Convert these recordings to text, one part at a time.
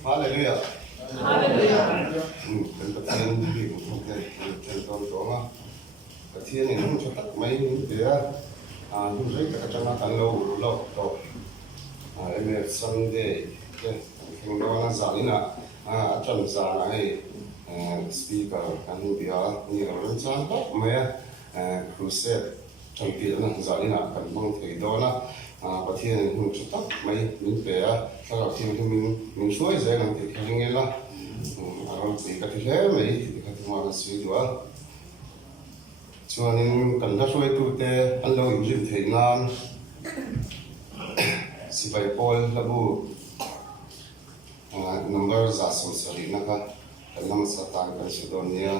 Hallelujah. Hallelujah. Kan pathian bi ko ke chen ton to ma pathian ni hung chatak mai ni te a hung rei ka changa kan lo to eme Sunday ke king lo na zalina chan za na ai speaker kan bia ni ron chan ba me crusade chan pi na zalina kan bang thei do na pathian hung chatak mai min pe a thla thim min suai zai nang te kling la aron ti ka thi hle mai ti ka ma na sui do chuanin kan la suai tu te an lo in jin thei nan si bai pol labu number za som sari na ka kalam sa ta kan sidonia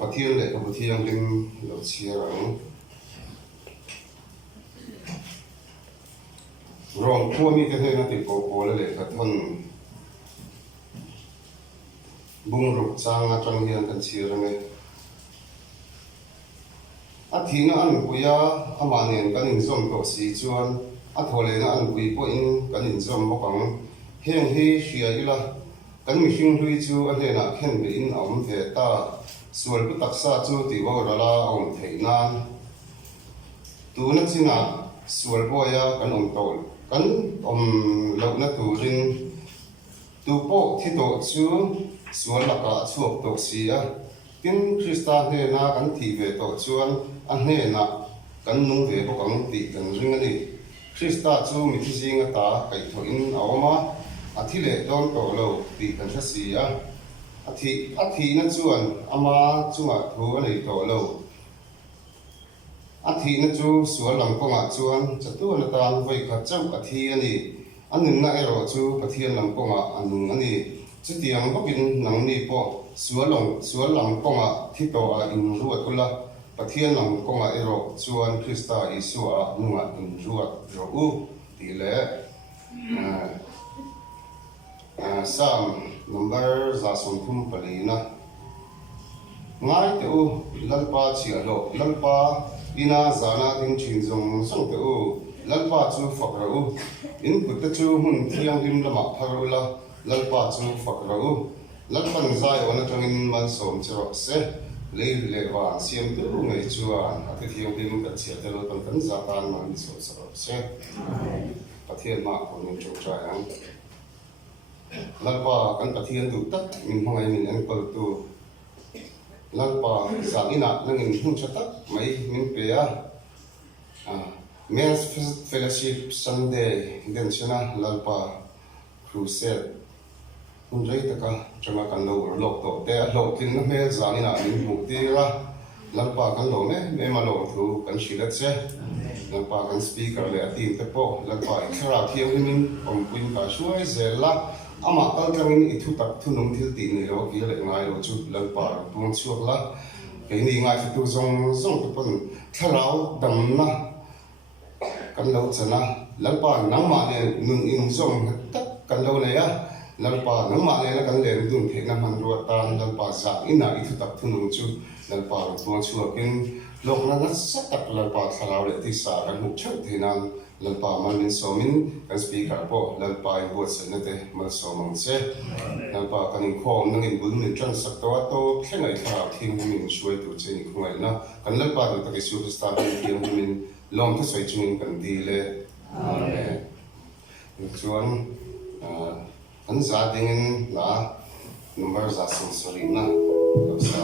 pathian le ka pathian lim lo chiarang rong khu mi ke na ti ko le ka thon bung ruk chang na tang hian kan chiarang a thina an puya amanen kan in zom to si chuan a thole na an pui po in kan in zom bokang heng hi hria ila kan mi hring hlui chu a hlena khen be in awm ve ta sual pu taksa chu ti bo rala awm theinan tuna china sual boya kan om tol kan om lo na turin tu po thi to chu sual laka chuak to si a tin Krista he na kan thi ve to chuan a he na kan nung ve bokang ti kan ring ani Krista chu mi thi jinga ta kai tho in awma a thi le don to lo ti kan tha si a thi na chuan ama chunga thu ani to lo a thi na chu sual lamponga chuan chatu na tan voi kha chau a thi ani anin na ero chu pathian lamponga anung ani chutiang bokin nang ni po sual lamponga thi to a in ruat kula pathian lamponga ero chuan Krista Isua nunga in ruat ro u ti le Psalm number za som thum palina ngai te u lalpa chi alo lalpa ina zana ding chin zong sang te u lalpa chu fakra u in kut chu hun thiang lim lama pharula lalpa chu fakra u lalpan zai ona tangin man som chro se le wa siam tu ngai chuan ati thiang lim ka chia te lo tan za tan man so se pathian ma ko ning chu cha yang lalpa kan pathian du tak min hangai min an kol tu lalpa zalina nangin hung chatak mai min pe a men's fellowship Sunday den chana lalpa crusade hun rei taka changa kan lo lok to te lo kin na me zalina min mu ti ra lalpa kan lo me ma lo thu kan shilat se lalpa kan speaker le atim te po lalpa khara thiam min om pin ka shuai zela ama kaltangin ithu tak thunung thil ti ni ro ki le ngai ro chu lalpa tung chuak la ke ni ngai tu zong te pon tharau dam na kan lo chana lalpa nang ma ne nun in zong tak kan lo le ya lalpa nang ma ne na kan le dun the na man ro ta lalpa sa ina ithu tak thunung chu lalpa tung chuak in lok na sa tak lalpa tharau le ti sa kan hu chau the nan lalpa malin somin kan speaker po lalpa in voice na te mal somang se lalpa kan in khom nang in bul min tran sak to thengai thara thing min shuai tu che ni khungai na kan lalpa ta ke su sta thing min lom te soi chung kan di le amen chuan kan za dingin la number za sing sorry na sa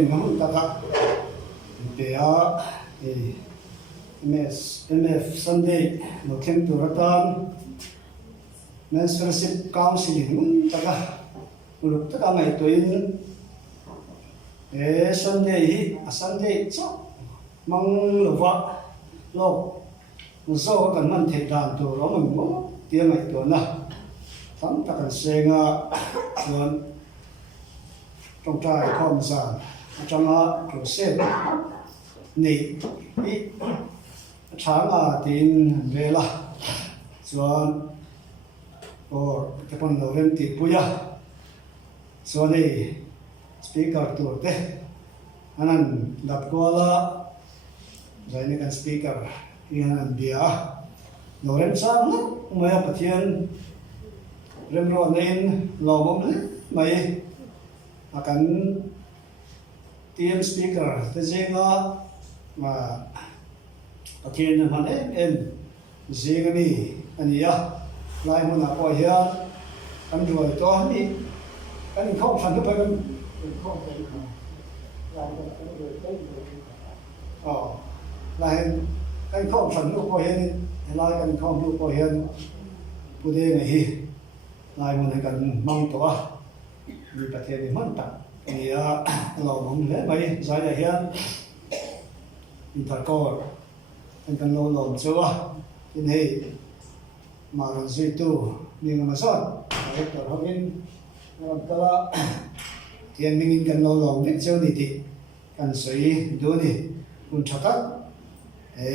in ngam ta ka te a MF Sunday no kem tu ratan Men's Fellowship Counseling ta ka uluk ta ka mai to in Sunday cho mang lova lo zo kan man the dan tu ro man mo tia mai to na tam ta kan senga chuan trong trai khom san trong a crusade ni i changa tin vela chuan or kapon loren ti puya chuan ei speaker tur te anan lap kola zaini kan speaker ian dia loren sang maya pathian remro nen lomom mai akan team speaker te zenga ma pathian man en zengani ania lai mun a ko hian kan roi to ni kan khom phan to kan khom lai kan khom phan lu ko hian lai kan khom lu ko hian pu de ngi lai mun kan mang to a mi pathian ni man ta ania lo mong le mai zai da hian in thar ko kan lo lom chawa in hei mà còn duy tu nhưng mà sao cái tổ hợp in kala thiên minh cần lâu lòng biết chơi đi thì cần suy đôi đi cùng chắc các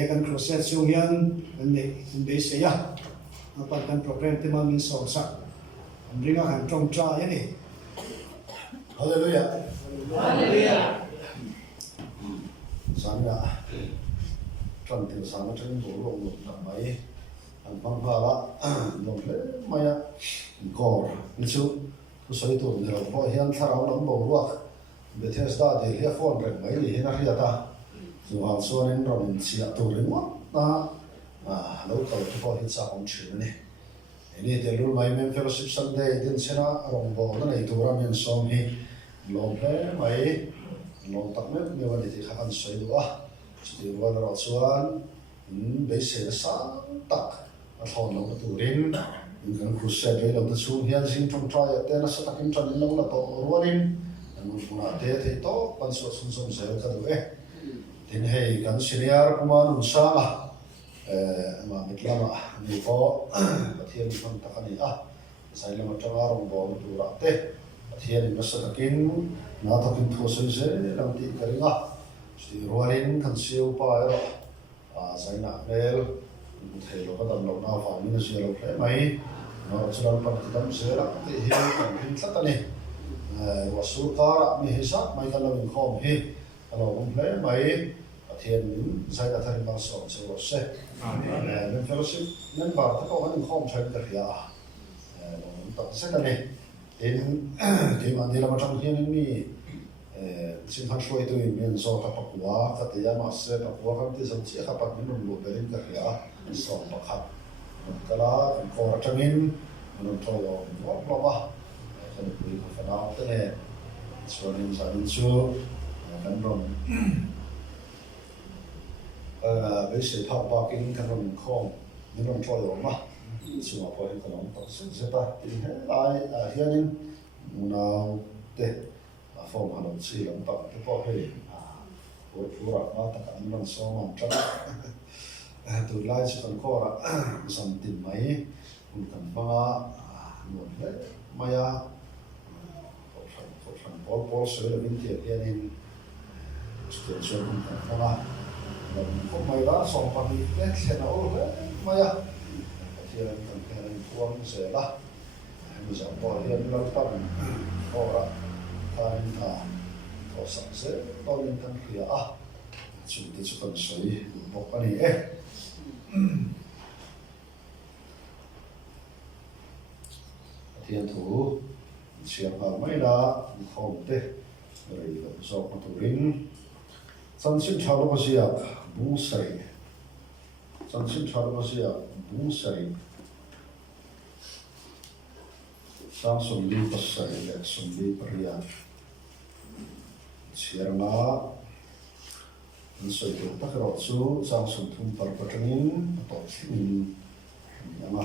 cần process chung hiền cần để để xây à nó còn cần program thì mình sâu sắc riêng là hàng trong tra ấy đi Hallelujah. Hallelujah. Sáng ạ. Trần tiểu sáng nó trên bộ lộ một đậm máy anh băng pha lá đồng lệ mày à cỏ như chú tôi xoay tuần này là có hiện thà áo nóng bầu ruột Bethesda thì hiện phone rèn mấy thì hiện ra ta dù hàng xuân nên rồi mình xịt tuần đến mất ta lâu cầu cho có hiện sao không chịu này ini thì luôn mấy men fellowship Sunday đến xem á rong bầu nó này tu ra men som hi lòng lệ mấy lòng tắc mấy nhiều vấn đề thì khác ăn xoay đủ à chỉ qua rồi xuân bây giờ sáng tắc thon lâu tu rin kan khusai be lo chu hian jing trong trai te na sa takin tran lo la to ruanin an puna te to pan so sun som se ka do tin hei kan senior kuman sa ma mitlama ni ko pathian phong takani sai lama tanga rong bo tu ra te pathian na sa takin na takin tho se lam ti karinga sti ruanin kan siu pa ro sai na mel thầy lo cái tầm lâu nào phải mình sẽ lâu thế mấy nó cho nên phần tâm sẽ là cái hiện cảnh hình sắc này và số cá mình hết sắc mấy cái là mình không hết lâu cũng thế mấy thiền mình sai cả thầy mang sổ sẽ lo sẽ mình fellowship nên bảo tất cả mình không chơi được gì mình tập sẽ cái này đến thì mà đi làm trong hiện mình xin phát xuôi tôi mình do các bậc quá các thầy mà sẽ bậc quá các thầy sẽ các bậc mình luôn bên cái gì so pakhat kala ko tangin nun tholo wa ba kan pui ko fana te ne sonin sa in chu kan ron be se pa king kan ron khom ni ron tholo ma chu ma po hin kan ron to se ta ti he lai hianin munau te form hanon chi lam ta te po he ko pura ma ta kan ron so man tra tu lai chỉ cần có là dần tìm máy cũng cần ba nguồn đấy maya một phần sửa là bên tiệm kia nên tiền sửa cũng cần ba không may đó xong bằng đi cái xe nào đấy maya thì là cần cái này cuốn sửa là bây giờ bỏ hiện lâu bằng có là cái là có sẵn sẽ bao nhiêu cần kia chủ thì chỉ cần sửa một cái này thiên thủ xiang vào mấy là không thế rồi do con thủ lĩnh dân sinh chào nó gì à bung sậy dân sinh chào nó gì à bung sậy sang xuân đi bát sậy lệ xuân đi bát rian chiaranga an soi tu takro chu sang sun thum par patangin to thin yama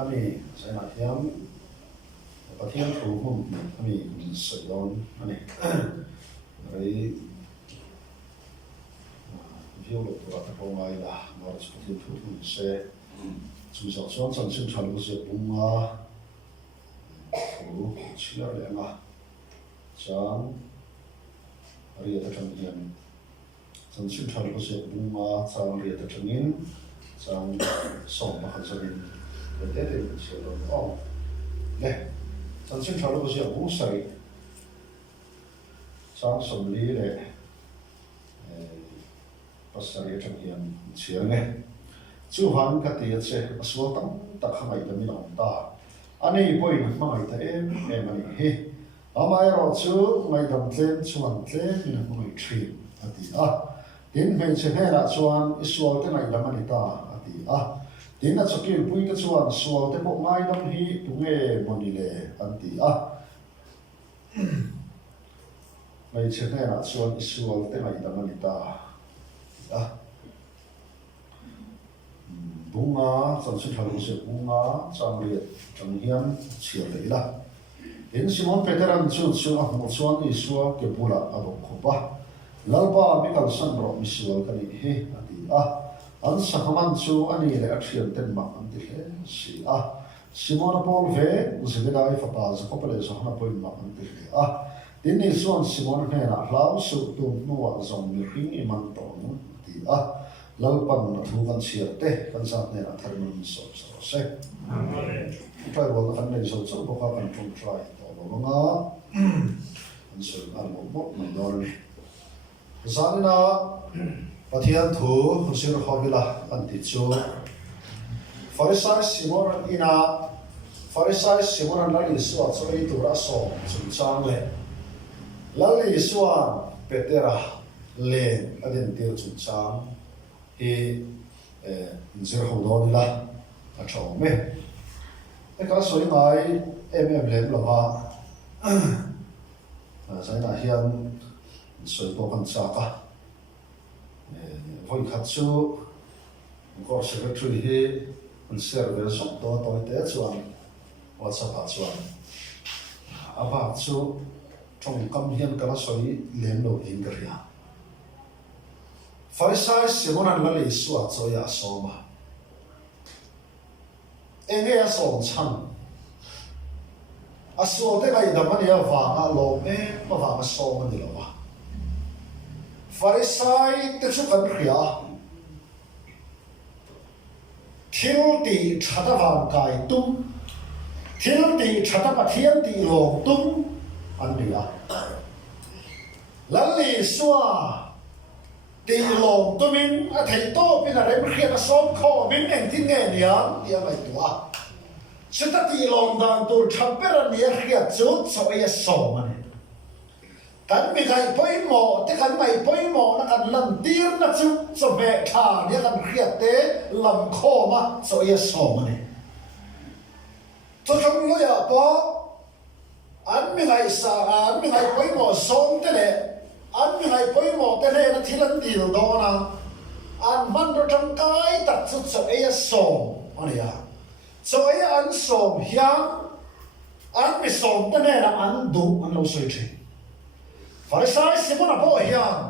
ami sai na hiam pathian thu ami soi don ani rei view lo tu ta ko mai la ma chu pathian thu se chu sa chuan chan sin thal ko se bunga thu chiar le ma chang ria ta chang hiam chan sin thal ko se bunga chang ria ta changin chang som ma khan sanin để để sửa đổi ông này chân sinh cho nó có sự cũng sợi sáng sớm lý để bắt sợi trong hiện chiếng này chú hoàn cái tiền sẽ số tăng tất cả mấy cái mình làm ta anh ấy bôi mà mấy cái em anh ấy mà rồi chú mấy đầm lên chú hoàn lên mình mấy chuyện à thì đến mình sẽ hay là chú hoàn số cái này là mình ta à thì đến là cho cái bụi cái chuan số cái bộ mai đâm hi đúng nghe một đi lệ anh tí mấy chuyện này là chuan số cái này đâm anh ta bunga chân sinh thằng sẽ bunga trang liệt trang hiếm chia lấy là đến Simon Peteran chu một chuan số cái bula ở độ khổ ba lalpa bị cần săn rồi mi số cái này he anh tí an sakaman chu ani le action ten ma an ti hle si Simon Paul ve zebedai fapa zakopale so hana point ma an ti hle tin ni suan Simon he na hlau su tu nuwa zong mi hing iman ton ti lalpan na thu kan siar te kan sa ne na tharmun so se try wal kan nei so so ka kan chung try to lo nga an so an mo mai dor ni zanina pathian thu sir hobila anti chu Pharisai Simon ina Pharisai Simon lali suwa choi tura so chung chang le lali suwa Petera le adin tir chung chang hi zir hodon la a chaw me e ka soi mai lem lova sai na hian soi to kan cha ka voi khát chu có secretary hi un server sop to te chuan WhatsApp chuan aba chu trong kam hian kala soi lem lo in ka ria Pharisai Simon an lali suwa choya soma enge a som chang aso te kai damani awanga lo me pawanga soma ni lo Pharisai te chu kan ria thil ti thada van kai tum thil ti thada pathian ti lo tum an ria lalli suwa ti lo tumin a thei to pin a rem khian a som kho min en tin nge niang dia mai tua sita ti lo dan tur thamper ni a khia chu choi som ani kan mi kai poimo te kan mai poimo na kan lam tir na chu so ve tha dia kan khiat te lam kho ma so ye so ma ne to chung lo ya po an mi kai sa an mi kai poimo som te le an mi kai poimo te le na thilan dil do na an man ro chung kai tak chu so ye so ma ne ya so ye an som hiam an mi som te le na an du an lo soi thi Pharisai Simon a bo hian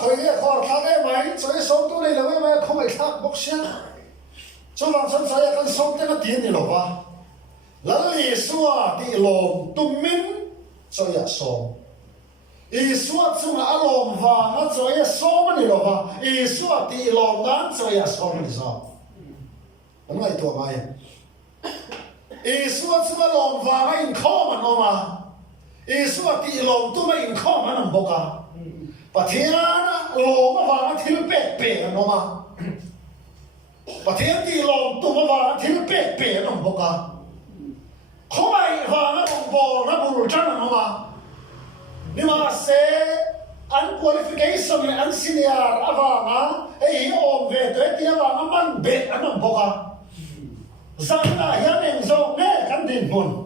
khoi ge khor thak e mai choi som tu nei lo mai khoi thak bok sia chu lang san sai kan som te na tin ni lo ba lalli suwa ti lom tumin choya som i suwa chu na alom wa na choya som ni lo ba i suwa ti lom dan choya som ni sa an mai to mai i suwa chu na lom wa na in kho ma no ma Isua ti lom tu mai in kho ma nam boka pathian lom ma wa thil pe pe no ma pathian ti lom tu ma wa thil pe pe nam boka kho mai wa na bo na bul chan no ma ni ma se an qualification an senior awanga ei om ve te ti awanga man be nam boka zan na hian eng zo ne kan din mun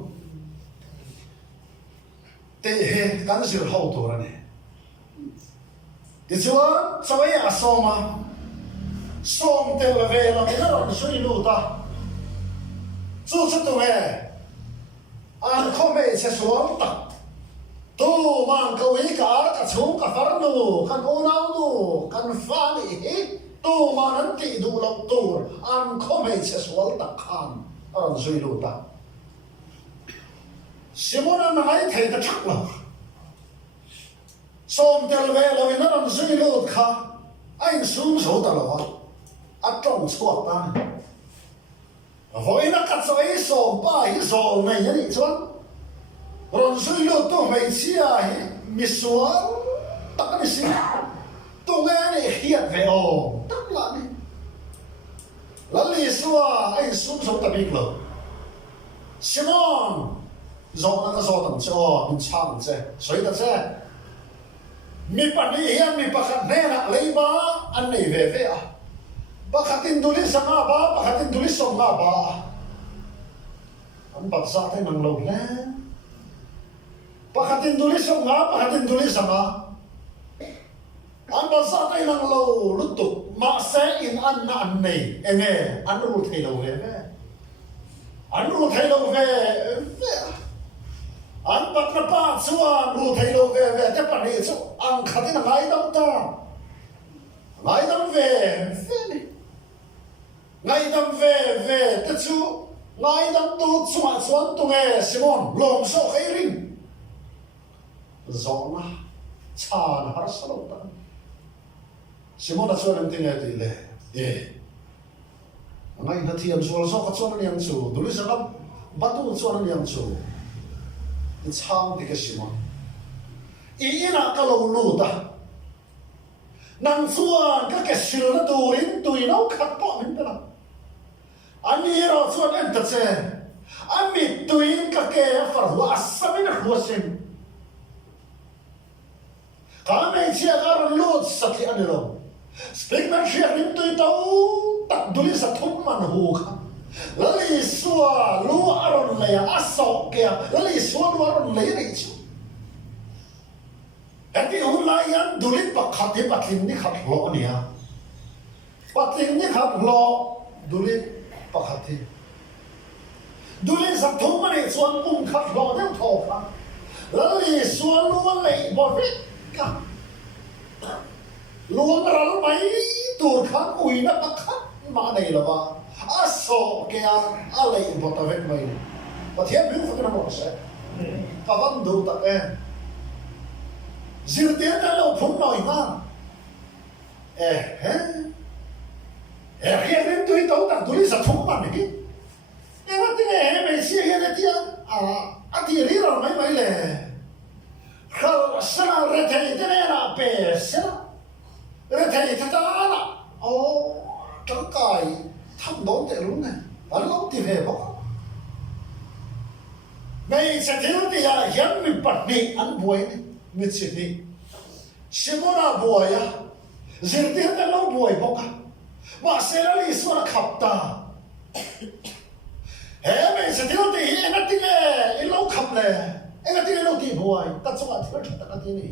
te he kan sir ho to ra ne ti chuan choi a som tel ve la ina ron sui lu ta chu chu tu he an kho me se suang tak tu man ko i ka chung ka far nu kan o nau nu kan fa ni hi tu man an ti du lo tu an kho me se suang tak khan ron sui lu ta Simona nai thei ta thak lo som tel ve lo ina ron sui lu kha anh xuống số ta lo a trong chuột ta hồi nó cắt soi sổ ba cái sổ này nhá đi chuan rồi suy luận tôi mấy chia mi xuống tắc cái gì tôi nghe này hiện về ồ tắc lại đi là lý xua anh xuống số ta biết rồi Simon rồi nó có số tầm cho mình chạm chứ suy ta chứ mi bắt đi hiện mi bắt này là lấy ba anh này về à bakatin tulis sa nga ba, bakatin tulis sa nga ba. Ang bagsa tayo ng loob na. Bakatin tulis sa nga, bakatin tulis sa nga. Ang bagsa tayo ng loob, luto, maksain an na an nay. Enge, ano ro tayo loob eh? Ano ro tayo loob eh? Ang pagkapa, suwan ro tayo loob eh? Tepan eh, so, ang katin ang aydam ta. Ang aydam eh, ngay đâm về tất chú ngay đâm tu chua chuan tu nghe Simon lom so khai rin zona chan har salota Simon đã chuan em tin nghe ti le ngay na thiam chuan so ka chuan niang chu duli sa lắm bắt tu chuan niang chu chang ti cái Simon ina ka lo lu ta nang chuan ka ke sil na turin tui no khat po min ta anh hero chuan en ta che ami tuin ka ke far hu asamin hu sin ka me chia gar lot sakhi ani lo speak man share rim tui tau tak duli sa thum man hu kha lali suwa lu aron le aso ke lali suwa lu aron le ni chu ati hu la yan duli pakhati patling ni khat lo ania patling ni khat lo duli pakhati duli sa thum mani chuan khat lo deuh tho kha lali suwa lu le bo ri ka luang ral mai tur khan ui na pakhat ma nei lawa aso ke a le bo ta vek mai pathian bi fu na mo se pa vam du ta e zir te ta lo phum noi ma hiện đến tôi tấu tặng tôi sẽ thúng mặt này em nói tiếng này mày xia hiện đấy tia thì lý rồi mấy lệ khâu sao ra thầy thế này là bể sao ra thầy thế ta là ô trắng cài thăm đón tệ luôn này anh lâu thì về bóc mày sẽ thiếu thì hiện mình bật đi ăn buổi này mình chỉ đi xem nó buổi giờ tiếng ta lâu buổi bóc mà sẽ là lý số là khập ta mình sẽ thiếu thì em nói tiếng này lâu khập này em nói tiếng lâu thì buổi ta cho bạn thiếu thật là tiếng này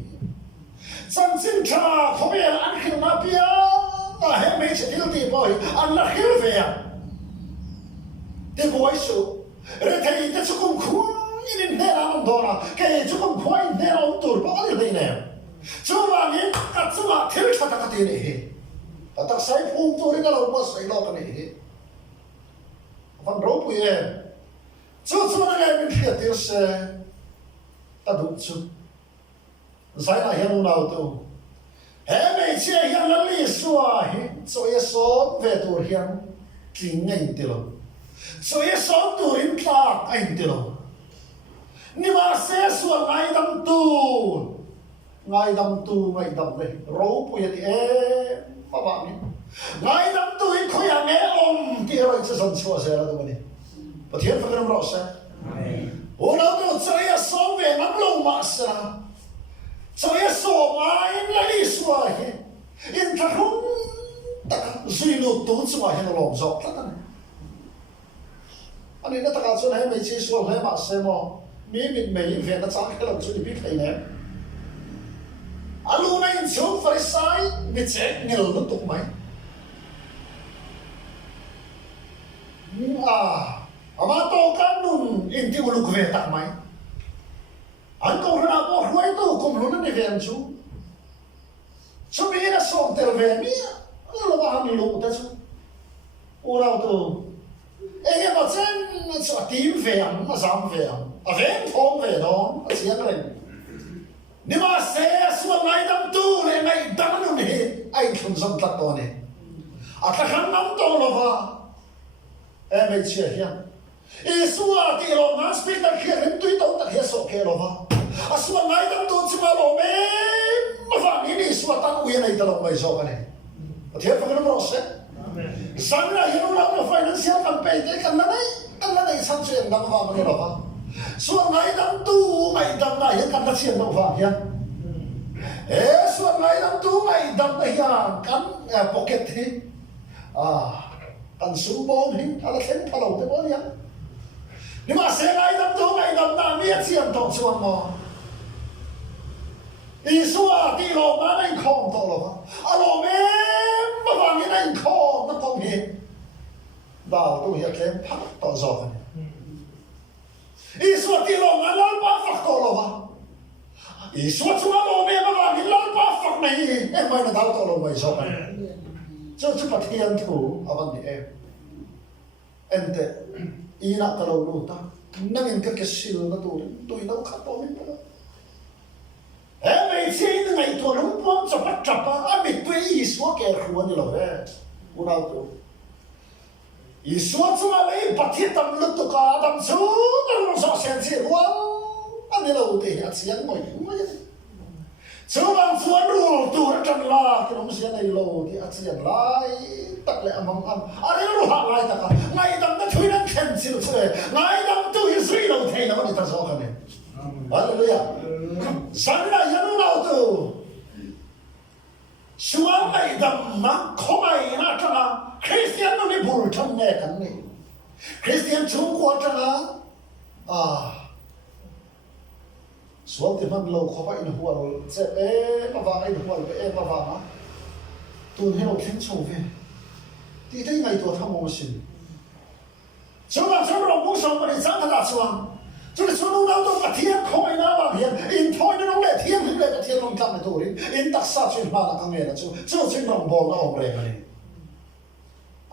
chân chính cha không biết là anh khi nào biết là mình sẽ thiếu thì buổi anh là thiếu về thì buổi số rồi thầy ta cũng không nhìn thấy làm đó là cái cũng không nhìn thấy làm đó bao nhiêu này cho bạn nhìn các cho bạn thiếu thật là tiếng này ta sai phung tôi cái lâu bao sai lo cái này văn rốt bùi em cho nó nghe mình thiệt tiêu se ta đúng chứ sai là hiện nào tu hè mấy chia hiện là lý xua cho ye son về tu hiện kinh ngay tiêu cho ye son tu hiện ta anh tiêu nhưng mà sẽ xua ngay đâm tu ngay đâm về rốt bùi em mà bạn ngay đâm tôi khối hàng nghe ông kia rồi sẽ dần xua xe ra tụi mình và thiên phải làm rõ xe ủa đâu tôi chơi sống về ngắm lâu mà xe chơi sống ai lấy xua in thật không tất cả duy lụt tốn xua hiện lòng rõ tất cả này anh ấy đã tất cả xuân hay mấy chi xua hay mà xe mò mi mit me ve na chang khelo chu ni bi khai ne alu na in chu farisai mi che ngel no tuk mai ama to kan nun in ti ulu ve tak mai an ko na po huai to kum lu na ni ven chu chu mi na som tel ve mi lo ba mi lu ta chu ora to e ma chen na chu tim ve am ma sam ve am a ven thong ve no a chiang ren ni ma se suan ngai dam tu le ngai dam nu ni ai thun sam tat to ne a ta khan nam to lo va e me che hian Isua ti lo na speak na kia rin tui tau tak hia so ke lo va asua ngai dam tu chi ma lo me ma va ni isua tan uya nei talo mai so kane a thia fa no se sang na hiu na no financial campaign te kan na nei san chen dam va ma lo va sua ngai dam tu mai dam na hian kan na chen no va hian sua ngai dam tu mai dam na hian kan pocket hi kan su bom hi ala khen thalo te bo hian ni ma se ngai dam tu ngai dam na mi chiam to chuan mo Isua ti lo ma nai khom to lo a lo me ma wa ni nai khom na khom hi dao tu ya kem phak to zo kan Isua ti lo ma lal pa phak to lo wa Isua chu ma lo me ma wa ni lal pa phak nei e mai na dao to lo mai zo kan chu pa thian thu awan ni ente ina ta lo lu ta nangin ka kesil na tu tu ina kha to min ta mai che ni ngai to lu pom chapa a mi tu i so ke khu ni lo una tu i so chu ma le pa thi tam lu tu ka dam chu na lo so sen chi wa ani lo te ya chiang moi chu bang chuan ru tu ra tan la ki lo sia nei lo ti a chiang lai tak le among am are ru ha lai ta ka ngai dam na thui na khen sil chu ngai dam tu hi sui lo the na ni ta so ka ne hallelujah san na yanu na tu suan ngai dam ma kho mai na ta na Christian no ni bul tham ne kan ni Christian chu ko ta na sual ti man lo kho ba in hual che ma va in hual ma va ma tu he lo khen chou ve ti dai ngai to tham mo sin chu ba chu lo bu song ba ni sang ta chuang chu le chu lo na to pa thian khoi na ba hian in thoi na le thian hin le ka thian long kam na to ri in tak sa chin ma na ka me na chu chin long bo na om re ma ni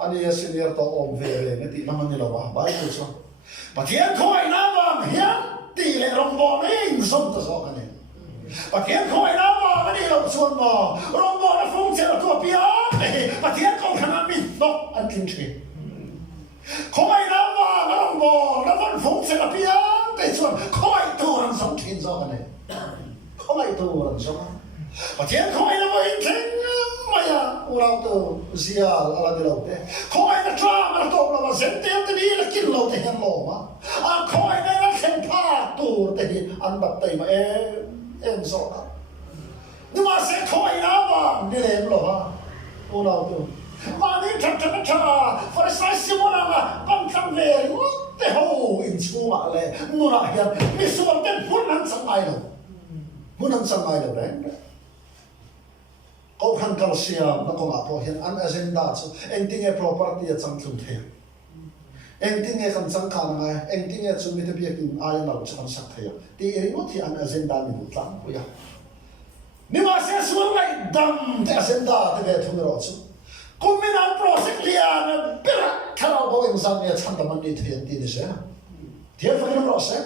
ani ya senior to om ve le ne ti na man ni lo ba bai chu pa thian khoi na ba hian ti le rong bo ne som ta so ka ne pa thian khoi na ba ma ni lo chuan mo rong bo na phong che to pia pa thian ko khana mi no an tin thi khoi na ba rong bo na von phong che pia te chuan khoi tu ran som thin so ka ne khoi tu ran so pa thian khoi na bo in thing ma ya ura tu zia ala de lo te khoi na tra ma to ma zen te te ni la kin lo te han lo ma khoi na khen pa tu te hi an bat te ma em so na ni ma se khoi na ba ni le lo ha ura tu ma ni cha for sai simona ma bang kam ve te ho in chu ma le nu na hian mi su ba ten phun nan sang ai lo phun nan sang ai lo re Kau kan kalsiam na kong apo hian an agenda chu engting e property a chang thum the engting e kan chang kan ngai engting e chu mi te biakin ai na chan sak the ti eri mo thi an agenda ni bu tlang pu ya ni ma se suan lai dam te agenda te ve thum ro chu kumina project lia na pera khala bo eng sang ya chan da man ni the ti ni se thian fa kan ro se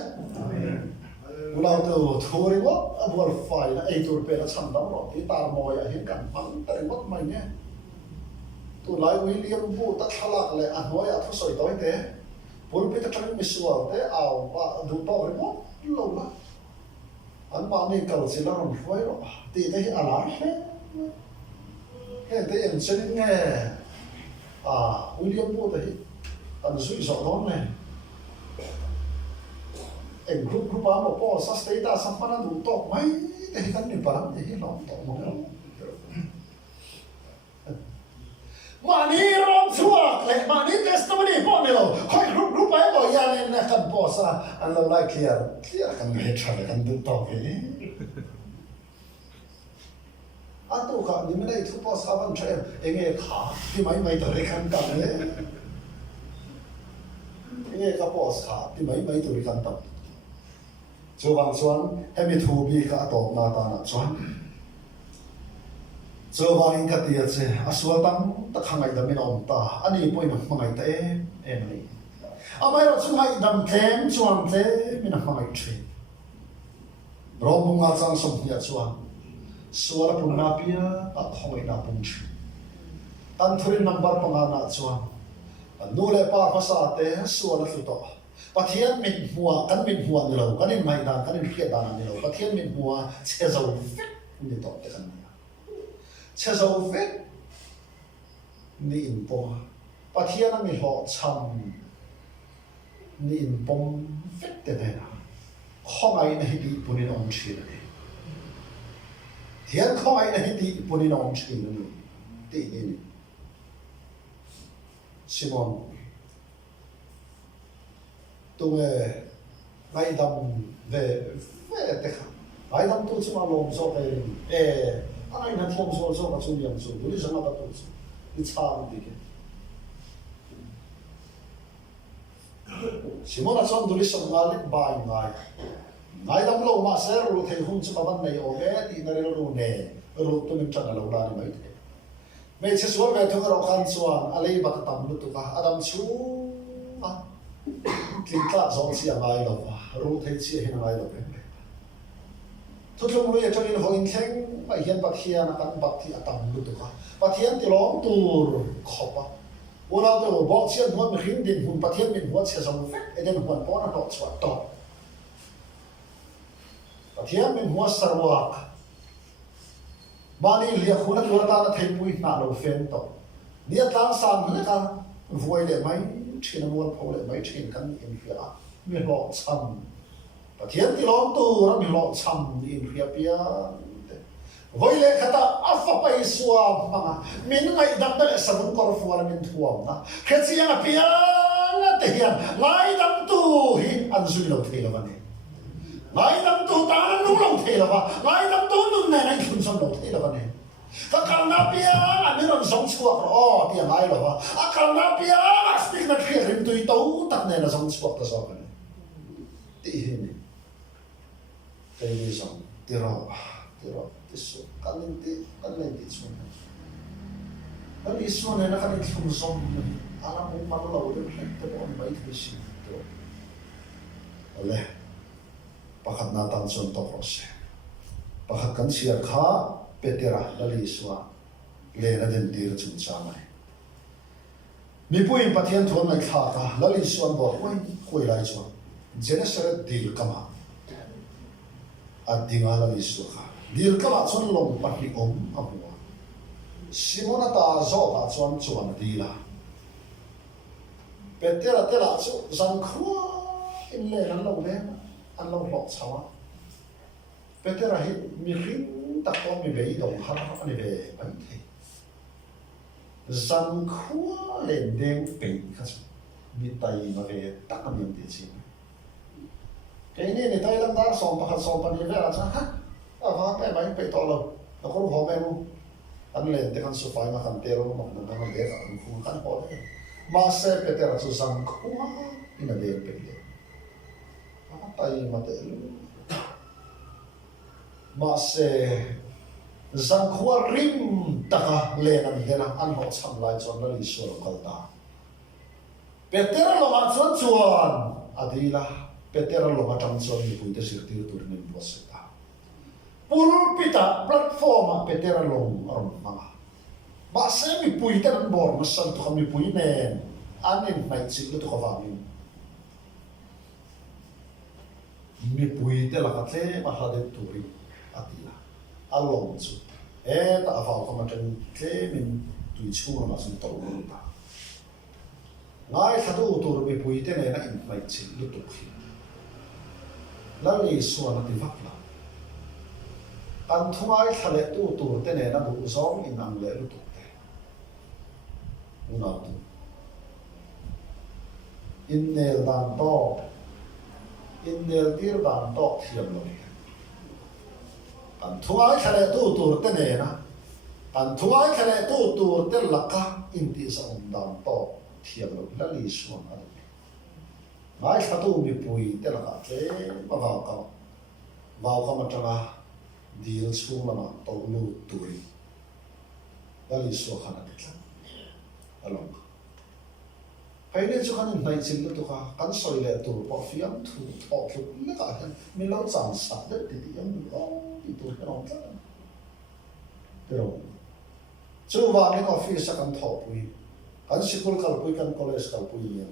ulau tu thori wa abol fai na ei tur pe la cham dam ro ti tar mo ya hin kan mang tare mot mai ne tu lai William bu ta thalak le a hoi a thu soi toi te pul pe ta tang mi sual te aw pa du to ri mo lo la an pa ni kal si la ron foi ro ti te hi ala he te en chen nge William bu te hi an sui so don ne em group ba mo po sa state ta sam pa na du to mai te kan ni param te hi lo to mo mani rom chuak le mani testimony po ni lo khoi group ai lo ya ne na kan po sa an lo like clear kan me tra kan du to ke atu ka ni me nei thu po sa ban tre enge kha ti mai to re kan ka le enge ka po sa ti mai to re kan ta chu wang chuan hemi thu bi ka to na ta na chuan so wang in ka tia che aswa tam ta khangai da min om ta ani poi na mangai ta em ni amai ro chu hai dam tlem chuan tle min na mangai thri ro mung nga chang som ya chuan suara pun na pia ta khoi na pun thri tan thurin number panga na chuan nu le pa phasa te suara thu to pathian min huwa kan min huwa ni lo kan in mai da kan in khia da na ni lo pathian min huwa che zo ni to te kan che zo vek ni in pom pathian mi ho cham ni in pom vek te na khongai na hi punin om thi na ni hian khongai na hi punin om thi na ni ti ni Simon tuwe ngai dam ve te kha ngai dam tu chuma lom so ke ai na thom so ka chu yang chu du li zama ka tu ni chang di ke Simona chon du li som ngal bai ngai dam lo ma ser ru thei hung chu ban nei o ge ti na ru ne ru tu min chana lo la ni mai te me che so ve thu ro khan chuan alei ba ka tam lu tu ka adam chu a kin tla zong sia ngai lo ru thei chi hin ngai lo peทุกคนรู้อย่างจะมีหัวอินเทงไม่เห็นบักเฮียนะกันบักที่อาตังลุตุกะบักเฮียนที่ล้อมตูขอบะวันเราตัวบอกเชียนหัวมีหินดินหุ่นบักเฮียนมีหัวเชียสมเฟไอเดนหัวป้อนดอกสวัสดิ์ต่อบักเฮียนมีหัวสรวักบ้านนี้เลี้ยงคนนั้นตัวตาเทปุยหน้าเราเฟ้นต่อเนี่ยตั้งสันเลยกันรวยเลยไหมชินวัวพอเลยไหมชินกันอินเฟียมีหลอกซ้ำประเทศที่ล้อมตัวเรามีหลอกช้ำอินเดียเปียวันเล็กขณะอัฟไปสวมมามินไงดับนั่นสมุนกอร์ฟัวมินท่วมนะแค่เสียงเปียนะเทียนไล่ดับตัวฮิอันสุดเราเทลวันนี้ไล่ดับตัวตานุ่งเราเทลวันไล่ดับตัวนุ่งแน่นคุณสมเราเทลวันนี้ถ้าการนับเปียอันนี้เราสองชั่วก็อ๋อเตียงไล่หรอวะอาการนับเปียสติ๊กนักเขียนริมตัวโตตักแน่นสองชั่วก็สองกันตีนี่ใจดีสองตีรอที่สุดกันเล่นที่สุดแล้วอีส่วนเนี่ยนะกันที่คุณส่งอาณาบุญมาเราเรื่องแต่บอกไม่ถึงสิ่งตัวอะไรประคับนาตันส่วนตัวเขาเสียประคับกันเสียข้าเป็ดเตระแล้วอีส่วนเล่นเดินดีรจุนจามัยมีผู้หญิงปะเทียนทวนในข้าค่ะแล้วอีส่วนบอกว่าคุยไรส่วนเจเนสเรตดีลกันมาอัดดิ่งอะไรอีส่วนค่ะดีลกันมาส่วนลงปัดลิอมอับหัวซิมอนาตาโซ่ตาส่วนดีละเป็ดเตระส่วนจังคัวอินเล่นั่นลงเล่นอันลงหลอกชาวเป็ดเตระเห็นมีขิงตะกอนมีเบย์ดงฮาร์อันนี้เบย์ไม่เทจังคัวเล่นเด้งเป็นครับมีไตมาเวตักมีอันเดียชิแค่นี้ในไตลังดาสองปะคันสองปะนี่เวลาจ้ะฮะว่าแม่ไม่ไปต่อแล้วแล้วก็รู้พ่อแม่รู้อันเล่นแต่กันสุดท้ายมาคันเตะเราบอกนั่นมันเด็กอ่ะมันคุ้มกันพอเลยมาเสพเป็ดเตระสุสังคัวอินเดียเป็นเลยไตมาเตะมาเสสังคัวริมตะกะเล่นอันเดนะอันหัวช้ำลายจนนั่นอิสุรกัลตาเป็ดเตระลงมาจวนอดีละเป็ดเตระลงมาจังจวนมีผู้ที่สิทธิ์ตัวนี้บวชตาpulpita platform petera long aron mga base mi puita ng bor masal to kami puinen anin night siglo to kavami mi puita la kate mahade turi atila along su ta afa ko matan ke min tui chu na sun to ta ngai thadu tur mi puita ne na in night siglo to khi lali suana ti vakla kan thungai thale tu tur te ne na du zong in ang le lu tu te nào tu in nel dan to in nel tir dan to thiam lo an thuai khale tu tur te ne na an thuai khale tu tur te laka in ti sa dan to thiam lo la li suan a mai khatu mi pui te laka tle ma vào ka ma tanga dil chu ma na to lu turi la li suan khana te tla along hay nên cho khán này chính là tụi khán soi lệ tụi bỏ phiếm thủ thọ thuộc mấy cả mình lâu giảm sát đấy thì em thì tụi cái nó rất là rồi chú vào cái office sẽ cần thọ bùi khán school cần bùi cần college cần bùi nhiều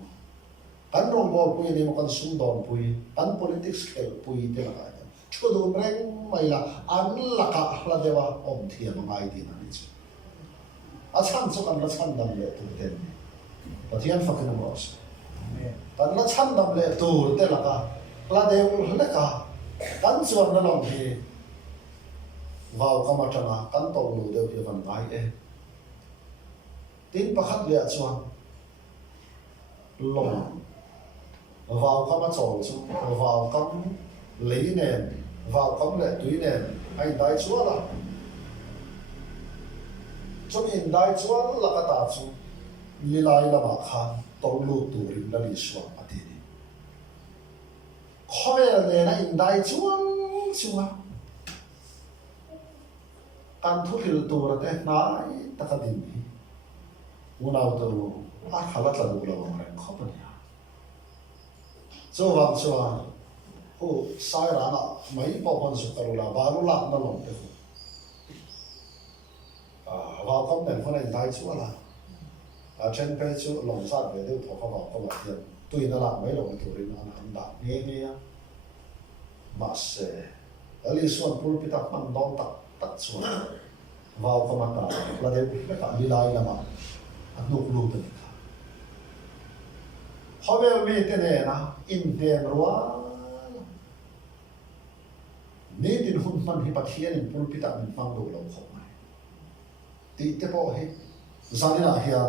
khán rong bò bùi này mà cần sung đòn bùi khán politics kêu bùi thế là cái chú đồ reng mày là ăn là cả là dewa om thiền mà ai đi nào đi chứ à chăn cho cần là chăn đầm lệ tụi tên và thiên phật cái nó rồi, còn nó chăn đầm lệ tù thế là cả, là đều hết cả, cắn chuột nó lòng thì vào cái mặt trăng à, cắn tổ lù đều bị vần vái em, tin bác khát lệ chuột, lòng vào cái mặt trầu chú, vào cái lấy nền, vào cái lệ túi nền, anh đại chúa là, cho nên đại chúa là cái tà chú. Lilai lama khan tolu turin la li suam atini khoe le na indai chuang chunga kan thu hil tur te nai takadin hi unau to a khalat la lu lo ma khopania so wang chuan ho sai ra na mai po hon su karula baru la na long te vào công nên con indai chuang la trên cái chỗ lòng sát về đều thuộc vào có mặt tiền tuy nó làm mấy lòng tụi nó làm đạt nghe mà sẽ ở liên xuân pul pita mang đón tắt xuân vào có mặt là đều mấy bạn đi lại là mà nụ nụ tình họ về về thế này na in tiền rồi nên tin hôn man hi bắt hiền pul pita mình mang đồ lòng không này tí tế bộ hết gia đình hiền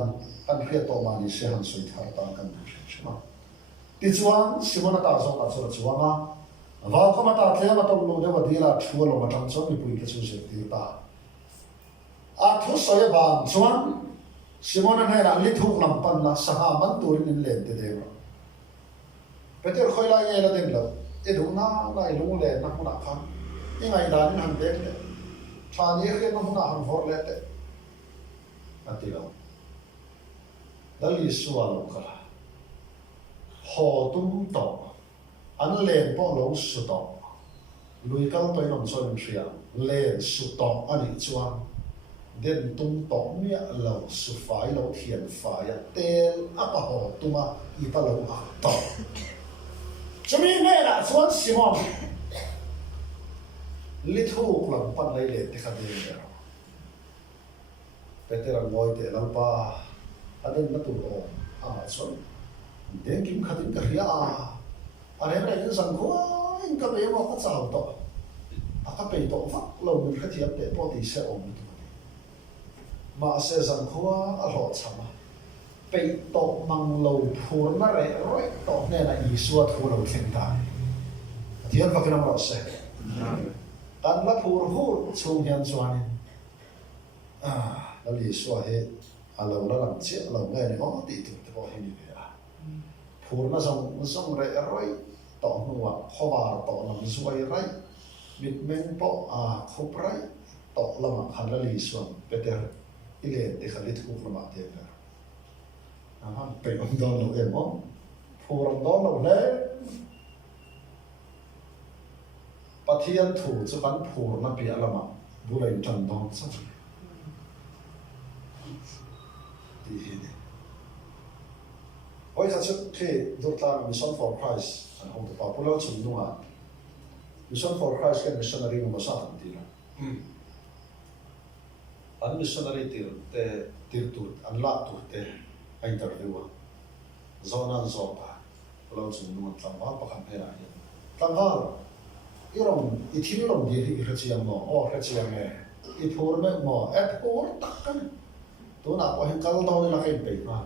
anh khuyết tổ mà đi xe hàng suy thảo ta cần mà đi chuan Simon ta zo ta zo chuan à vào có mà ta thế mà tông lô để vào đi là chua lô mà trong chỗ bị bụi cái chú sẽ đi ta à thu soi vàng chuan Simon này là lý thục làm pan là sang ban tuổi nên lên thế đấy mà Peter khơi lại nghe là đêm lâu cái đúng na lại lung lên na không nào khăn nhưng ngày đó nên hàng đêm đấy thà như khi nó không nào hàng vội lên đấy là tí lâu dali sual kala ho tum to an len po lo su to lui kal toi nom so nim thria len su to ani chuan den tum to mia lo su fai lo thian fai tel apa ho tuma I pa lo a to chumi ne la chuan simon li thu klang pan lai le te kha de Peter ngoi te lalpa adem na tu o Amazon den kim khatin ka ria a re re sang kho in ka be mo ka chao to a ka pe to fa lo min kha thiam te po ti se om tu ma se sang kho a lo chama pe to mang lo phur na re roi to ne na I suat hu lo theng ta thiam fa kana ro se kan la phur hu chung hian chuan la li suwa he alo la lam che lo ngai ni o ti tu te bo he ni ya phur na song re roi to nuwa khowa to lam suai rai mit men po a khop rai to lama khan la li suwa Peter ile te khalit ku lama te ka aha pe om don lo emo phur om don lo le pathian thu chu kan phur na pi alama bulai tan dong sa oi ta chu ke dortan mission for Christ an hom ta popular chung nunga mission for Christ ke missionary no sa tan ti an missionary tir tu an la tu te interview zona zopa lo chung nunga tlamwa pa kan hera ya tlamwa irong ithilom di ri chiam mo o chiam e I phur me mo at phur takkan ตัวนักว่าเห็นกันตอนนี้นักเองไปมา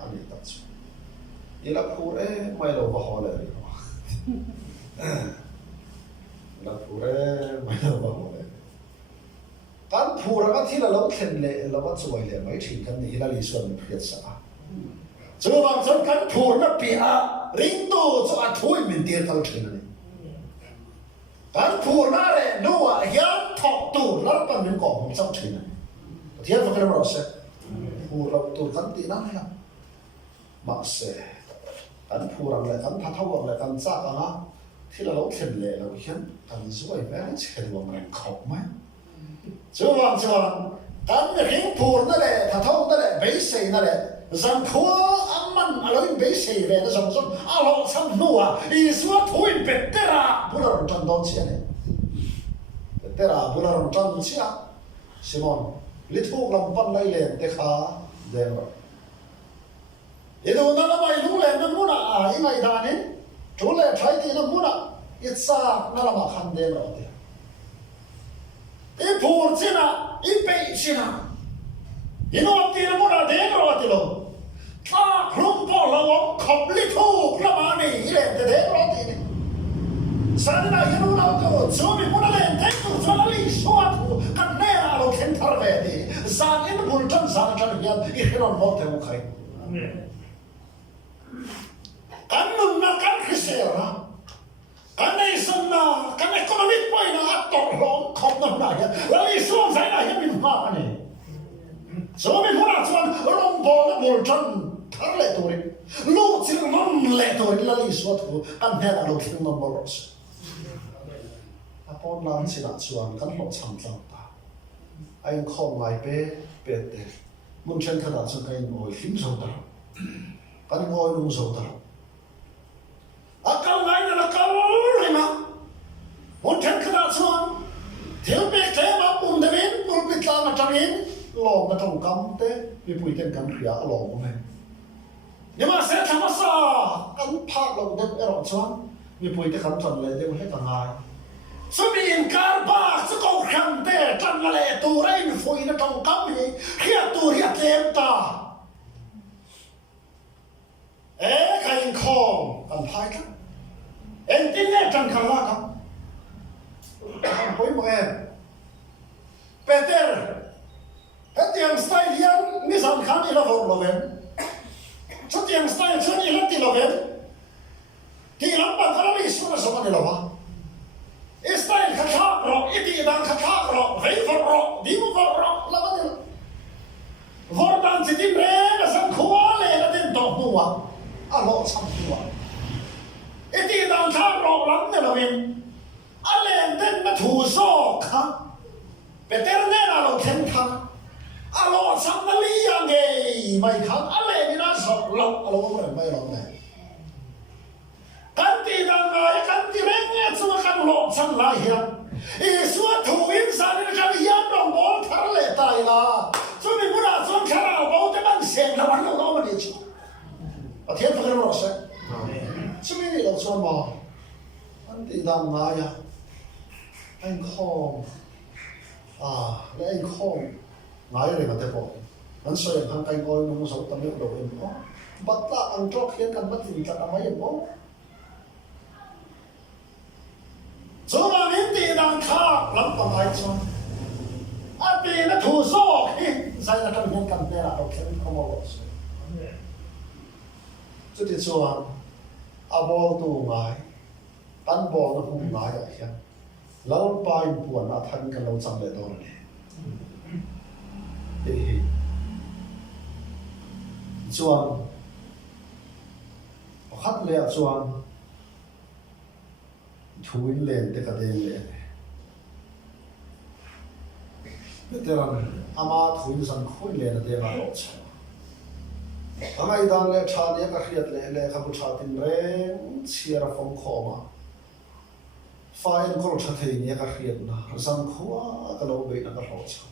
อันนี้ตัดสินยี่ลักพูดไม่รู้ว่าเขาเลยลักพูดไม่รู้ว่าเขาเลยการพูดแล้วที่เราเข็นเลยเราก็สวยเลยไม่ถึงกันนี่เราลีส่วนเพียรสะส่วนบางส่วนการพูดนั้นปีอาริงโตจะอัดถุยมันเดียร์กันถึงนี่การพูดนั่นแหละดูว่ายันถอดตูดแล้วเป็นหนึ่งของมันสักถึงนี่เทียบกันเราเสร็จพูดเราตูดกันตีนั่นนะมาเสร็จการพูดอะไรกันท้าทายอะไรกันซักกันนะที่เราเข็นเลยเราเห็นกันสวยแม่เชื่อว่ามันขอบไหมส่วนการเรื่องพูดนั่นแหละท้าทายนั่นแหละเบสนั่นแหละสังขวามันอะไรเบสเลยนะสมมติอะไรสัมนัวอีส่วนถุยเป็ดเตระบุลารุจันดอนเชียเนี่ยเป็ดเตระบุลารุจันเชียซิมอนลิทุกลำพันไล่เล่นเด็กขาเดิมอีดูนั่นไม่รู้เลยนั่นมุนะอีไม่ได้เนี่ยจูเล่ใช้ที่นั่นมุนะอิสระนั่นละมาขันเดิมเราเดียอีพูดสินะอีเปย์สินะอีโน่ที่นั่นมุนะเดิมเราเดียวถ้าคลุ้มพอเราขับลิทุกละมานี่อีเล่นเดิมเราเดียวสันนะอีโน่เราตัวจูมีมุนะเล่นเด็กตัวจูนั่นลิสวัสดิ์กันเนอเราเข็นทาร์เวดีสันอินบุลจันสันจันยันอีขนมหมดเท่าไหร่กันนุ่นนะกันคริสเตียนะกันในสันนะกันในคนละวิปไปนะอัตโตร้องขอบน้ำหนักแล้วอีส่วนใส่ไหนยังมีมาเนี่ยส่วนมีคนอ่ะส่วนลงบอลบุลจันทาร์เลตัวนี้ลูกจิ๋วน้องเล่ตัวนี้แล้วอีส่วนถูกกันแน่เราถึงน้องบอลส์อาปอนล้านสินะส่วนกันหลบช้ำจังตาไอ้ของไงเป๊ะมุนเชนขนาดสังเกตโอ้ยฟิ้งโซดากันโอ้ยนุ่งโซดาakal lain adalah lima. Mungkin kena semua. Tiap tema pun demin, pun kita macam ini. Long macam kamu teh, dipuikan kamu dia long ni. Ni masa sama sah, kamu pak long dek erok semua. Dipuikan kamu tuan leh dek boleh tangai. Sebin karba, sekau kamu teh, tan leh tu rain foi na tong kamu ni, hiat tu hiat lenta. Kain kong kan phai kan internet kan kala kan hoi mo Peter hetiang style yan nisan kan ila vor loven hetiang style chun ila ti loven ti lampa kala ni sura sama ni lova style kha ro iti dan kha ro vei vor ro di vor ro lava ni vor dan ti bre na san khwa le na den to huwa alo sam huwa iti dan kha ro lam ne lovin ale den na thu so kha Peter ne na lo ken kha alo sam na li yang ge mai kha ale ni na so lo alo mo mai lo ne kan ti dan ga kan ti re ne chu kan lo sam lai hi e su thu in sa ni ka yan dong bol thar le tai la chu mi bu da chu kha ra bo te man sen la wan lo ma ni chu a thiên phật nó sẽ chứ mấy người đọc xuân mà anh đi làm ngay à anh không lấy anh không ngay rồi mà thấy bộ anh xoay hàng canh coi nó sống tâm hiệu đầu em có bắt ta ăn cho khiến cần bắt gì cả mấy em có số mà đến đi đang khá lắm còn ai cho anh đi nó thủ số khi sai là trong những cần này là đầu khiến không có lỗi chứ thì cho bol tu ngai tan bol nó hung ngai vậy chứ lâu bay buồn nó thân cái lâu xong lại đâu này thì chuan khát lẹ chuan thui lên để cả đêm lên bây giờ ama thui sang khôi lên để mà lột Angai dan le cha ne ka khiat le ka bu cha tin re chia ra phong kho ma fa en ko cha thei ne ka khiat na sam khuwa ka lo be na ka ho cha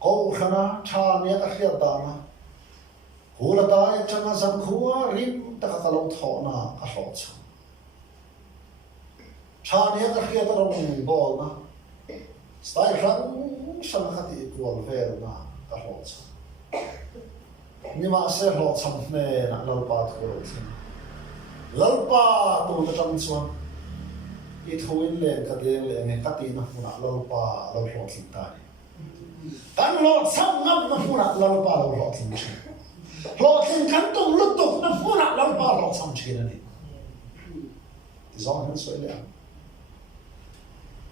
ko khana cha ne ka khiat da na hu la ta cha ma sam khuwa rim ta ka lo tho na ka ho cha ne ka khiat ra mong bol na style răng sang khát đi cuồng về na cả họ chăng nhưng mà sẽ họ chăng nè na lâu ba thôi lâu ba tôi đã trong chuan ít thôi lên cái tiếng lên nghe cái tiếng nó lâu ba lâu họ chăng ta tan lo chăng ngắm nó lâu ba lâu họ chăng lo chăng cắn tung lút tung nó lâu ba lâu chăng chi này thì do hắn soi lên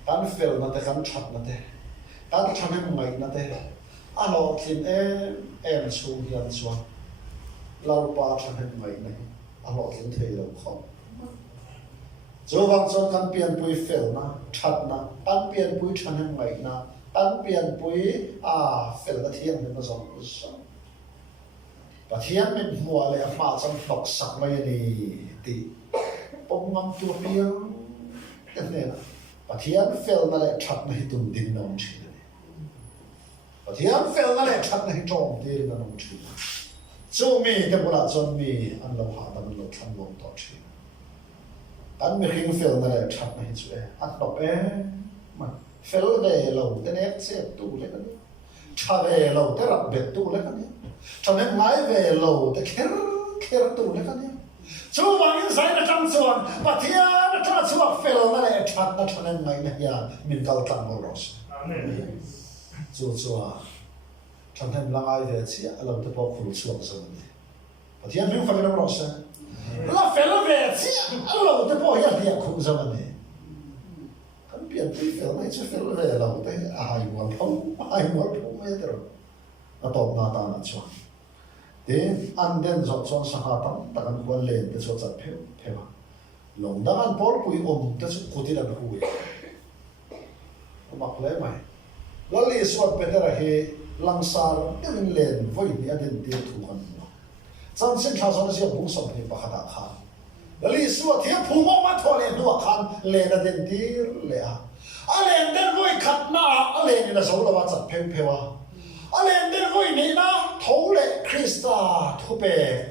tan phèo nó te tan chặt nó te tan chặt em ngay nó te lo chim em xuống hiền xuống lâu ba chặt em ngay này lo chim thấy lâu không cho vang cho tan biển bụi phèo na chặt na tan biển bụi chặt em ngay na tan biển bụi phèo nó thiên nó giống như sao và thiên mình mua lại mà trong đọc sắc mấy này thì bông ngâm chua biếng cái này là và thiên phèo nó lại chặt này tụm đinh nông chi này và thiên phèo nó lại chặt này trộm đi nó nông chi chú mi cái bộ là chú mi ăn lâu hà ăn lâu chăn lâu tỏ chi ăn mi khinh phèo nó lại chặt này chú ăn đọc mà phèo về lâu cái nét sẽ tụ lên cái này cha về lâu cái rập bệt tụ lên cái này cho nên mãi về lâu cái khéo tụ lên cái này chú bằng những sai nó trong xuồng và thiên nó cho chú phèo nó lại chặt nó cho nên mày này ya mình cao tăng một rồi chú cho nên là ai về chỉ làm tới bao nhiêu xuồng rồi và thiên mình phải làm rồi là phèo về chỉ làm tới bao nhiêu tiền cũng rồi này cái biển thì phèo này chú phèo về lâu tới ai muốn không mấy rồi nó tóm na ta nó cho thế anh đến rồi cho sang hạ tăng ta cần quan lên để cho chặt phèo lòng đang ăn bol bụi để cho cụ thể là hùi mặc lấy mày lo li suat better he langsar cái lên với đi đến tiền thu ăn chẳng xin thà cho nó bung sòng thì bắt khát khát lo li suat thì phù mong mà thôi lên đua khát lên đến tiền lệ lên đến với khát na lên là số là chặt phèo lên đến với này na thấu lệ Krista thu bè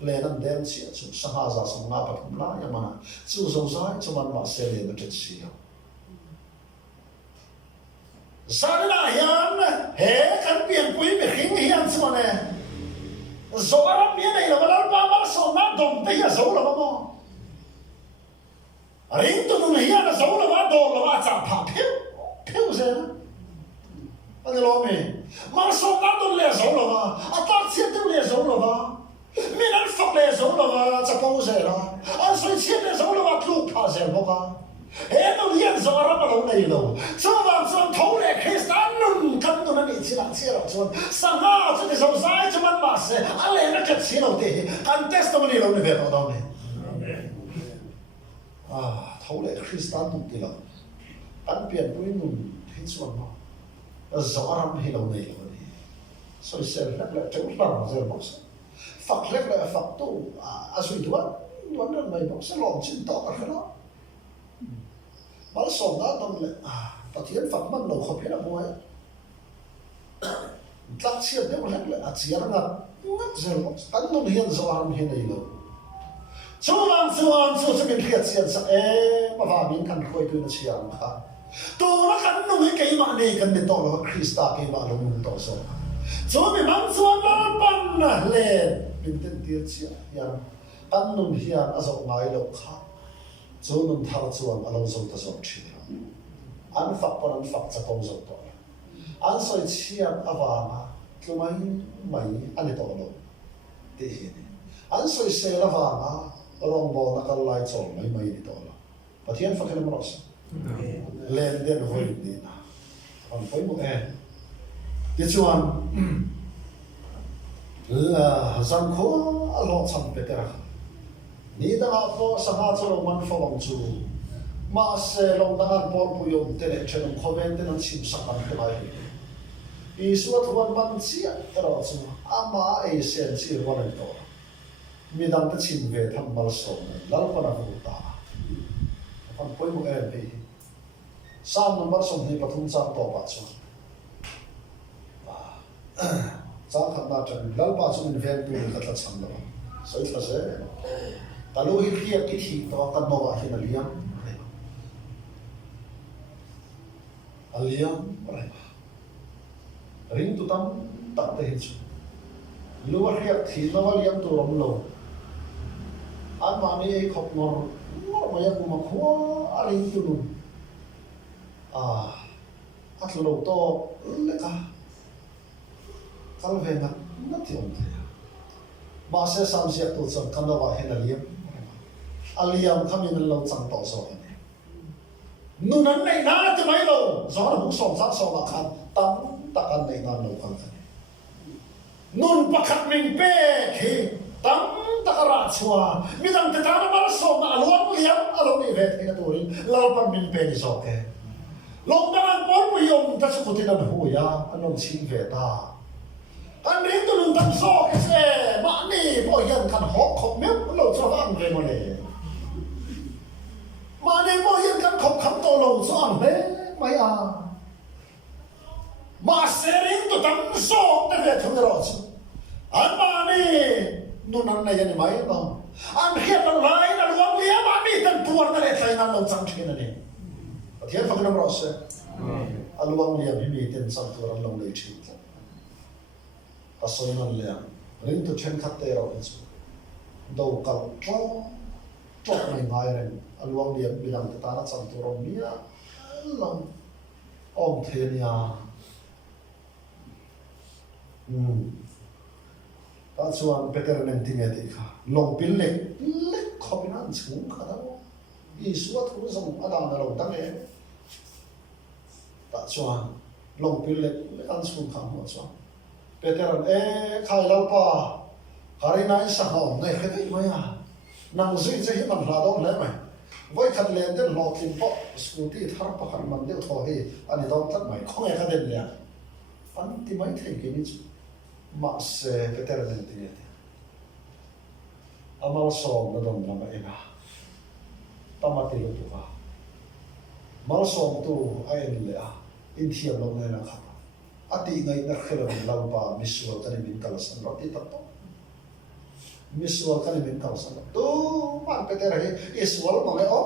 lên đến đến chỉ chúng sang hà ra sang ngã bắt thùng lá nhưng mà chú dâu dai cho mình mà sẽ lên đến chỉ sao na hiền hệ căn biển quý bị khinh hiền sao này rồi lắm miếng này là mà ba số na đồng tới là số là mà riêng tụi nó hiền là số là mà đồng là mà chạm phá phiêu gì anh lo mình mà số na đồng là số là mà tác chiến đồng là số là mà mình ăn phật là số là mà chả bao giờ là ăn suy chiến là số là mà lục phá gì mà hệ nó hiền rồi lắm mà lâu này lâu cho bạn cho thấu lệ Christian nun căn nó đi chỉ là cho sang ha cho cái dòng sai cho mình mà sẽ anh lên nó cái chỉ lâu thì căn testimony lâu này về đâu này thấu lệ Christian nun thì lâu anh biển với nun hết xuân mà rõ lắm thì lâu này rồi sẽ rất là chống lòng rồi bóc phật rất là phật tu suy đoán rằng này bóc sẽ làm chính tỏ cả đó bảo sổ đó đông lệ và thiên phật bắt đầu không biết là mua ấy tác chiến đấy mà hết lệ chỉ là ngặt rồi cắn nó hiền rõ làm hiền này rồi chú sẽ bị thiệt chiến sắc mà vào miếng khăn khôi tôi nó chỉ làm khác tôi nó cắn nó cái mà này cần để tỏ nó Krista cái mà nó muốn tỏ số chú bị mang xuống nó bắn lên mình tên tiệt chiến hiền cắn nó hiền ở dòng ngoài đâu khác chú mình thao chuan ở lâu dòng ta dòng chi anh phật cho công dòng đó anh soi chiam avanga cứ mấy anh to lâu thế hiện anh soi xe avanga rong bò nó còn lại chọn mấy đi to lâu và thiên phật cái nó lên đến hồi đi na còn với một em thế chuan là rằng khó lo chăm bê ra ni da po sa ha cho man fo wang chu ma se long da por pu yom te le chen ko ven te nan sim sa kan te lai i su at wan man chi a ro chu ama e sen chi wan an to mi dam ta chin ve tham mal so lal pa na ku ta kon poi mu e pe sam number som ni pathum chang to pa chu cha khat na chan lal pa chu min ven pu khat la cham lo soi thla se kalau hidup kita itu akan bawa kita liam, aliam rai ring tu tam tak te hichu luar riak thi lawa liam tu rom lo an ma ni ei khop ngor ma yak ma khwa aring tu nu at lo to le ka kal ve na ti om the ba se sam sia tu chang kan wa hen aliam khamin lo chang to so ne nu nan nei na te mai lo zo na bu som sa so ma khan tam takan nei na lo kan nun pakhat min pe khi tam takara chua mi dang te ta na mal so na luang liam alo ni ve thina turin lal pan min pe ni so ke long dan por pu yom ta su tin an hu ya anom chin ve ta kan ring tu nun tam so ke se ma ni bo yan kan hok khop me lo cho han ve mo ne ma ni bo yan kan khop kham to lo so an ve mai ma se ring tu tam so te ve thung ro chi an ma ni nu nan na yan mai no an hiat an lai na luang liam ma mi tan tuar na le thai nan lo chang thina ni thian phak nam ro se aluang liam hi mi ten sang tur an lo le thi ta soi nan le ring tu chen khat te ro chu do kal tro mai ngai ren aluang liam bilang ta na chang tur ro mi a long om the nia ta chuan peter nen ti nge ti kha long pil le khopinan chung kha da i suat khu som adam na lo dang e ta chuan long pil le an chung kha mo chuan peter khai lo pa hari nai sa ho nei khe dei mai nang zui che hi man hla dong le mai voi khat len den lo kim po scooty thar pa khan man deu tho hi ani dong tat mai khong e kha den le an ti mai thei ke ni chu ma se peter nen ti ne amal so na dong lama ena tamati lo tu ka mal so tu ai le in thiam lo ne na kha ati ngai na khelo lo pa miswa ka ni min kala san ro ti ta to miswa ka ni min kala san tu man peter he iswal ma le o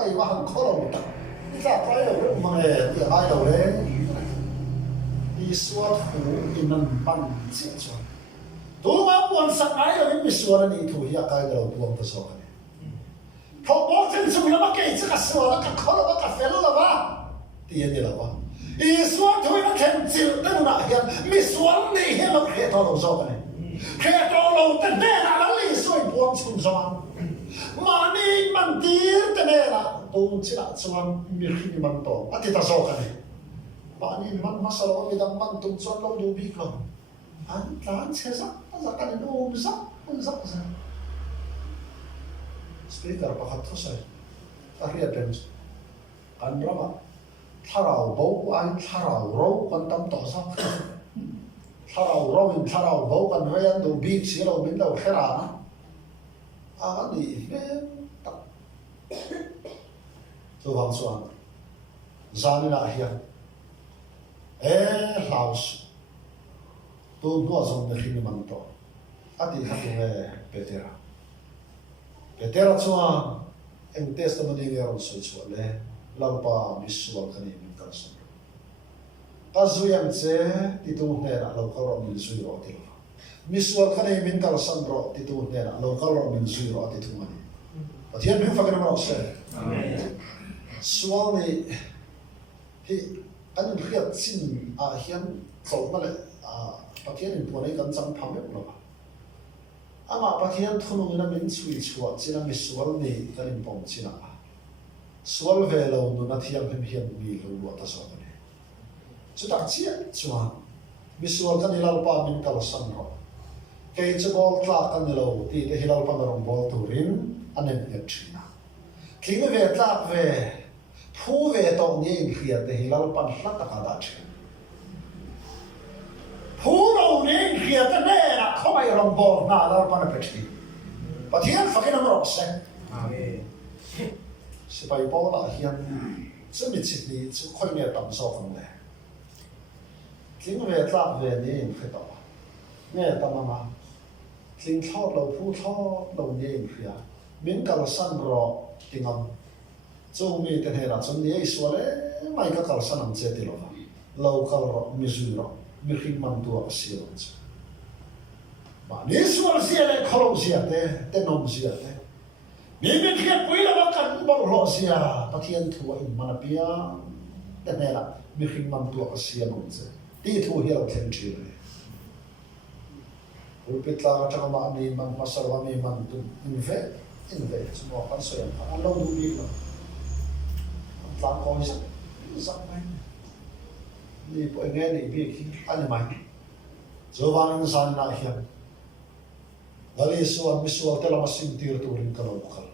ai ma han kho lo ta ni ta pa yo ma le ti ai lo le iswa hu inan pan chi chu tu ma pon sak ai lo mi miswa ni thu ya kai lo tuam ta so ka ni tho bo chen chu la ma ke chi ka so la ka kho la ka fel la ba ti ye ni la ba iswa thu na khen chil ta na hian miswa ni he lo khe to lo so ka ni khe to lo ta ne na la li soi pon chun so ma ni man tir ta ne la tu chi la chuan mi khi man to ati ta so ka ni ba ni man masalo mi dang man tum chuan lo du bi klo an tlan che sa za ka ni no za za speaker pa khat thosai ta ria ten an rama tharau bo an tharau ro kan tam to sa tharau ro in tharau bo kan ve an du bi si lo min lo khera na ni ve ta so wang chuan zani na hian house tu no zong na khini man to ati khatu nge petera chua en testimony nge ron soi chua le lampa visual khani min kal sam ka zuyam che ti tu ne ra lo ka ro min zui ro ti visual khani min kal sam ro ti tu ne ra lo ka ro min zui ro ti tu mani pathian bi fa kana ro se amen sual ni hi anh biết xin hiến khẩu mà lại bác hiến thì buồn ấy cần chăm phàm hết rồi mà bác hiến thôn người ta mình suy chuột chỉ là mình sual này cái mình bông chỉ là sual về lâu nó thiam hem hiền vì lâu lâu ta so này chú đặc chia chuột mình sual cái này lâu pa mình kalau sang rồi cái chú ball clark cái này lâu thì cái lâu pa nó ball turin anh em nhận chuyện nào khi người về clark vềผู้เวตองนี่เขียนแต่เราปั่นสักตะการดัชผู้เราเนี่ยเขียนแต่แน่ละเขาไม่รำบอลน่าเราปั่นไปที่ปะเทียนฝักน้ำร้อนเซ็งสิไปบอลละเฮียนซึ่งมีสิทธิ์นี้ซึ่งค่อยเนี่ยต่ำโซ่กันเลยทิ้งเวทลากเวนี่เขียนต่อเนี่ยต่ำมาทิ้งทอดเราผู้ทอดเราเนี่ยเขียนมิ้นกาลสันรอติง châu mi tên hệ là trong đi ấy xua lẽ mai các cầu sản nằm chết đi rồi lâu cầu rồi mi duy rồi mi khi mang tua cái xìa rồi mà nếu xua xìa lại khâu xìa thế tên nôm xìa thế nếu mi khi quý là bắt cần bảo lộ xìa bắt thiên thua in mà bia tên hệ là mi khi mang tua cái xìa nôm chết đi thua hiểu thêm chuyện này Rupitla trong mà ni mang masal kami mang tu invest semua kan saya Allah dulu lah làm coi rất mạnh đi bộ nghe đi biết anh mạnh giờ vào anh san na hiềngali suan misual telah masih tir turin kalau bukan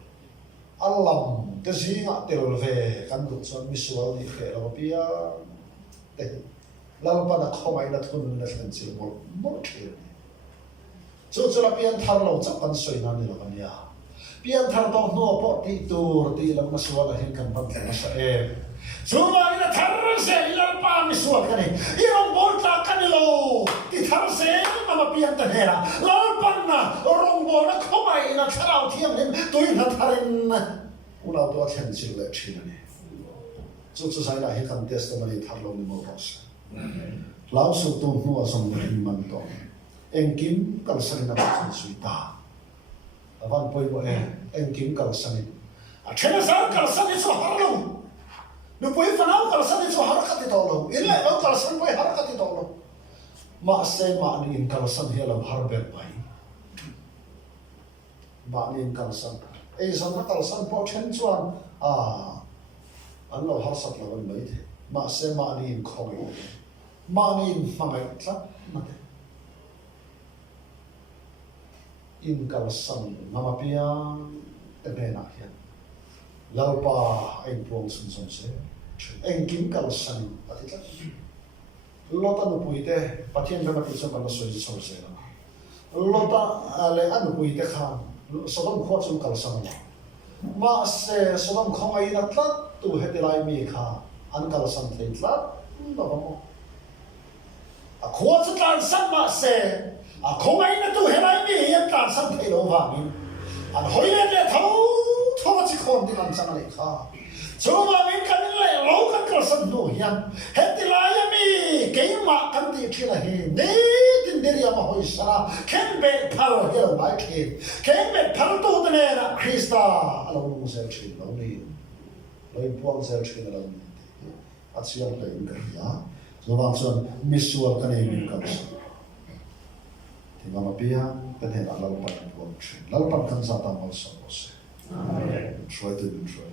alam tezi ngak tir ve kan duk suan misual di khe lo pia te lalu pada khomai na thun na thlan sil mol khe so la pian thar lo chak kan soi na ni lo kan ya pian thar to no po ti tur ti lam masual hin kan ban na sa Cuma ina terse ilang pa misual kani. Irong bolta kanilo. Ti terse mama piang tanera. Lalpan na orong bola komai ina charau tiam nim tuin hatarin. Ulau tu athen sile china ni. Chu sai la he kan testimony tharlo ni mo ros. Lau su tu nuwa som ni man to. Engkim kal sang na ba suita. Avan poi bo engkim kal sang. A chena sa kal sang ni so harlo. Nupoi fanau kalau sana itu harakat itu Allah. Illa kalau sana poi harakat itu Allah. Maksud makni kalau sana hilang harber pai. Makni kalau sana. Sana kalau sana poi cencuan. Allah harusat lawan baik. Maksud makni kau. Makni mangai tak nanti. In kalau sana mama piang tebenak ya. Lalpa anh puang sun se anh kim kal san patita lota no puite patien na mati sa bala soi so se lota ale anu puite khan sodom kho chum kal san ma se sodom khong ai na tlat tu hetilai mi kha an kal san thei tlat no mo a kho chu tlan san ma se a khong ai na tu helai mi yan tlan san thei lo wa mi an hoile le thau thua chỉ còn đi làm sao này cả, chỗ mà mình cần lại lâu cái cơ sở nổi hiền, hết thì lại mi cái mà cần thì chỉ là hiền, nè tin đi ra mà hồi sao, khen bệ phao hiền lại khen bệ phao tu thế này là Krista, lâu sẽ chỉ lâu đi, lâu buông sẽ chỉ là lâu đi, ắt sẽ lại cái gì á, rồi bằng xuân misual cái này mình cần thì mà bia cái này là lâu bận buông chuyện, lâu bận cần sao tao mau sống rồi. Try to do try.